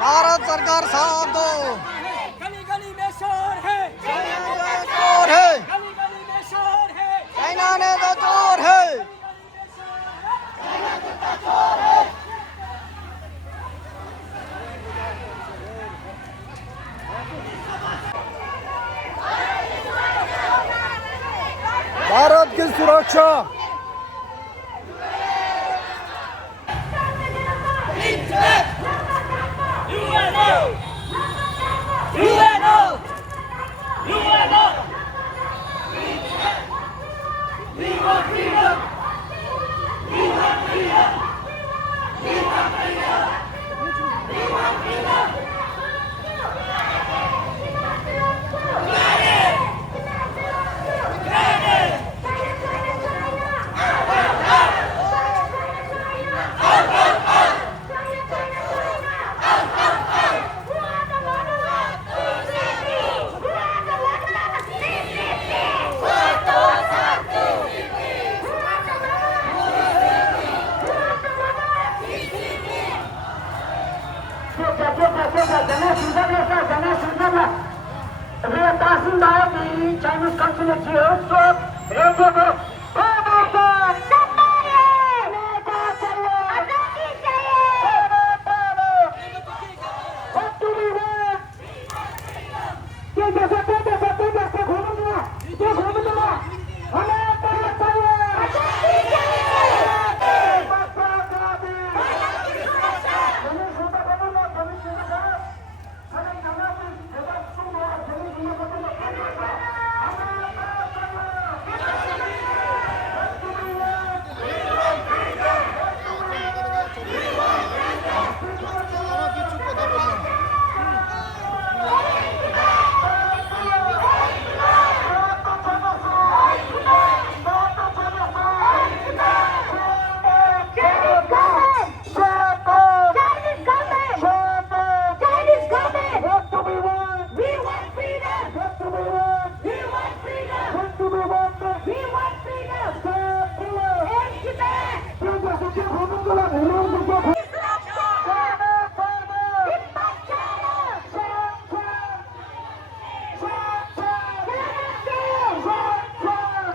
भारत सरकार साथ दो। गली गली में शोर है, चोर है, गली गली में शोर है, चाइना ने तो चोर है। भारत की सुरक्षा Chinese consulate here, so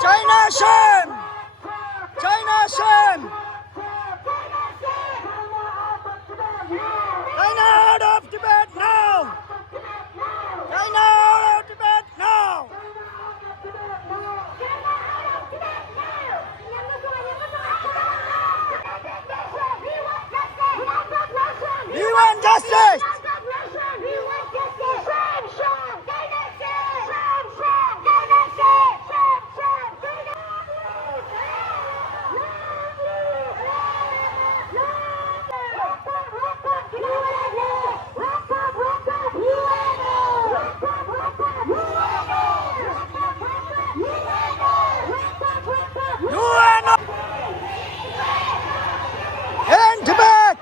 China shame! China shame! China out of Tibet now! China out of Tibet now! We want justice! UN in Tibet!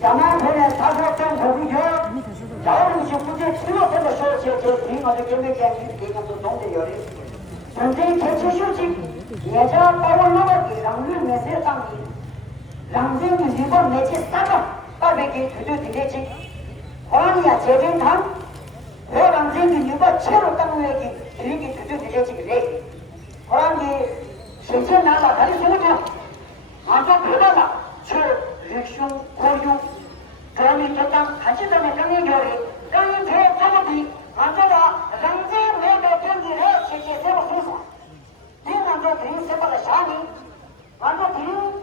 咱们可能他说政府不缺，要不就不接吃了，这个说就听我的准备讲，这个是总得有的。甚至天气休息，也就把我那个地让人没事当的，让人的日本没去三个，把那个推推推去，黄呀节天堂，我让人的日本切了当那个推推推推去的，黄的现在拿了他的手机，俺就知道了，去日凶国用。그러면 저장 같이 전에 강의교리 강의제 작업이 앉아가 강제 외교 경기를 실시해서 해서 이 먼저 드린 세바가 샤니 먼저 드린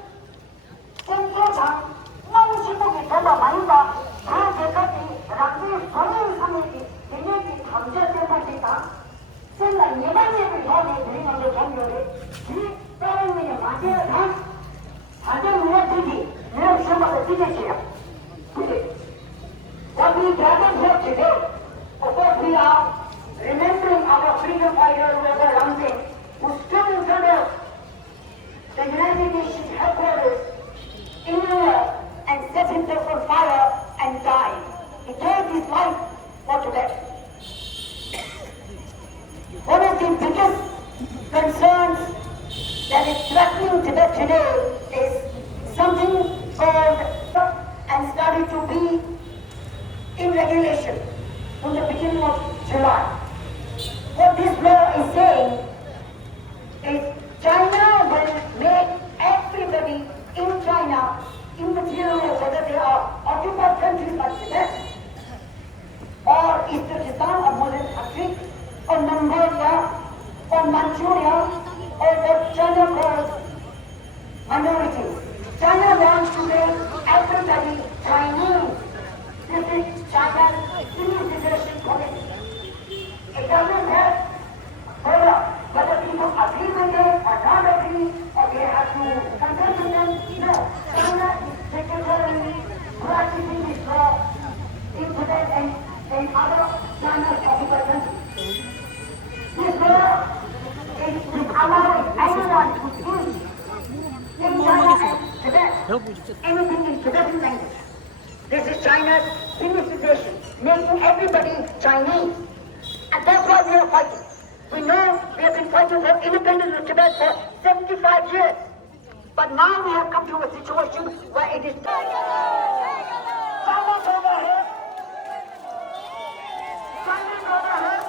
생소장 망시국이 더더 많이다 다 제까지 랑지 성인 상액이 개념이 감지되다 생각 예방력을 더해 드린 먼저 경기를 이 다른 일에 맞아야 다 다른 일에 들기 이런 생각을 드리지요 What we gathered here today, of course we are remembering our freedom fighter Rosa Ramsey, who stood in front of the United Nations headquarters in New York and set himself on fire and died. He gave his life for Tibet. One of the biggest concerns that is threatening Tibet today is something called and started to be in regulation from the beginning of July. What this law is saying is China will make everybody in China immaterial whether they are occupied countries like Tibet or East Turkestan or Muslim country or Mongolia or Manchuria or what China calls minorities. China wants to make everybody Chinese. This is China's unification policy. It doesn't have whether people agree with it or not agree, or they have to consent with them. No, China is statutorily practicing this law in Tibet and in other China's occupied countries. This law is allowing anyone to use in China and Tibet, anything in Tibetan language. This is China's unification, making everybody Chinese. And that's why we are fighting. We know we have been fighting for independence of Tibet for 75 years. But now we have come to a situation where it is China's over here. China's over here.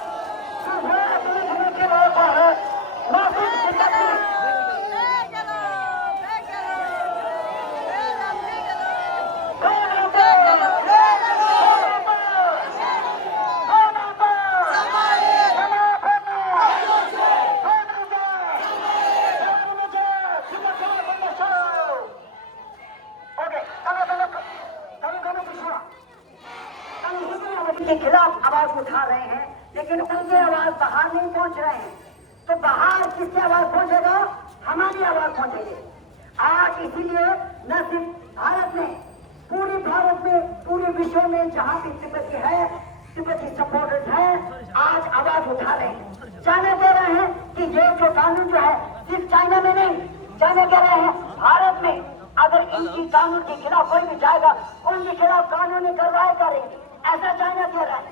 To her ability to over her. Nothing to nothing. के खिलाफ आवाज उठा रहे हैं, लेकिन उनकी आवाज बाहर नहीं पहुंच रहे हैं। तो बाहर किसकी आवाज पहुंचेगा? हमारी आवाज पहुंचेगी। आज इसीलिए न सिर्फ भारत में, पूरे भारत में, पूरे विश्व में जहां भी तिब्बती है, तिब्बती सपोर्टर्स हैं, आज आवाज उठा रहे हैं। चाइना कह रहे हैं कि ये जो कानून जो है सिर्फ चाइना में नहीं, चाइना कह रहे हैं भारत में अगर इनकी कानून के खिलाफ कोई भी जाएगा, उनके खिलाफ कानूनी कार्रवाई करेंगे। ऐसा चाइना कह रहा है।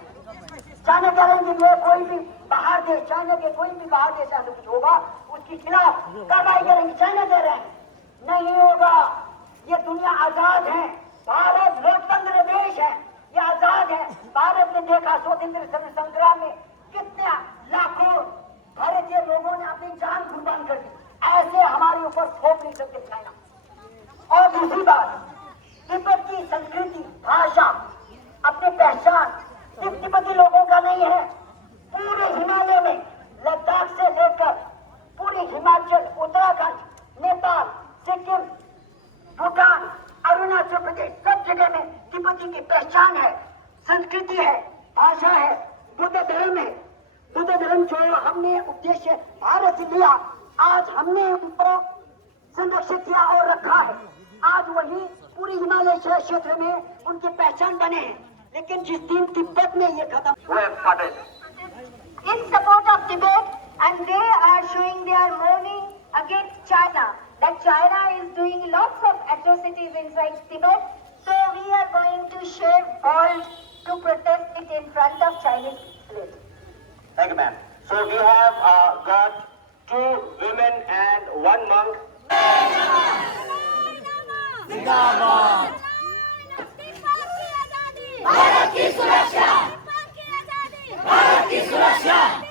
चाइना कह रहे हैं कि ये कोई भी बाहर देश, चाइना के कोई भी बाहर देश ऐसा कुछ होगा, उसके खिलाफ कार्रवाई करेंगे। चाइना कह रहे हैं नहीं होगा, ये दुनिया आजाद है, भारत लोकतंत्र देश है, ये आजाद है। भारत ने देखा स्वतंत्र संग्राम में कितने लाखों भारतीय लोगों ने अपनी जान कुर्बान कर दी। ऐसे हमारे ऊपर थोप नहीं सकते चाइना। और दूसरी बात, तिब्बत की संस्कृति, भाषा, अपनी पहचान सिर्फ तिब्बती लोगों का नहीं है। पूरे हिमालय में लद्दाख से लेकर पूरे हिमाचल, उत्तराखंड, नेपाल, सिक्किम, भूटान, अरुणाचल प्रदेश, सब जगह में तिब्बती की पहचान है, संस्कृति है, भाषा है, बुद्ध धर्म है। बुद्ध धर्म जो हमने उद्देश्य भारत से लिया, आज हमने उनको संरक्षित किया और रखा है। आज वही पूरी हिमालय क्षेत्र में उनकी पहचान बने हैं। लेकिन जिस दिन तिब्बत में ये खत्म हुए, in support of Tibet, and they are showing their mourning against China, that China is doing lots of atrocities inside Tibet. So we are going to share balls to protest it in front of Chinese consulate. Thank you, ma'am. So we have got 2 women and 1 monk. जिंदाबाद भारत की सुरक्षा, भारत की सुरक्षा